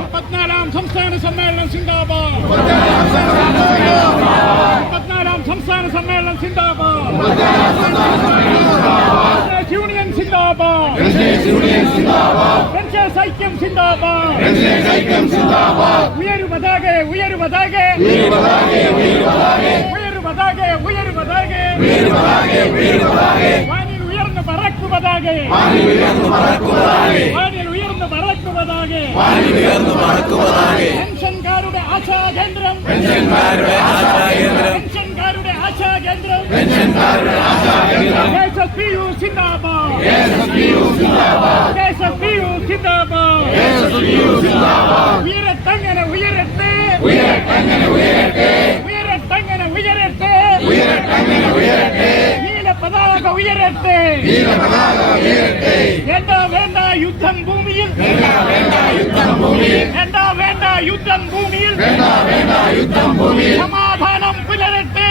മുപ്പത്തിനാലാം സംസ്ഥാന സമ്മേളനം സിന്ദാബാദ്. മുപ്പത്തിനാലാം സംസ്ഥാന സമ്മേളനം സിന്ദാബാദ്. യൂണിയൻ സിന്ദാബാദ്. പെൻഷേഴ്സ് ഐക്യം സിന്ദാബാദ്. ഉയരു പതാകെ, ഉയരു പതാകെ, ഉയരു പതാകെ, ഉയരു പതാകെ, വാനിൽ ഉയർന്ന് പറക്കു പതാകെ, വാനിൽ ഉയർന്ന് പറക്കു പതാകെ, പെൻഷൻകാരുടെ ആശാകേന്ദ്രം, പെൻഷൻകാരുടെ ആശാകേന്ദ്രം, KSPU സിന്ദാബാദ്, KSPU സിന്ദാബാദ്. ഉയരത്തങ്ങനെ ഉയരട്ടെ, ഉയരത്തങ്ങനെ ഉയരട്ടെ, നീല പതാക ഉയരട്ടെ. വേണ്ട വേണ്ട യുദ്ധം ഭൂമിയിൽ, വേണ്ട യുദ്ധം ഭൂമിയിൽ, സമാധാനം പുലരട്ടെ,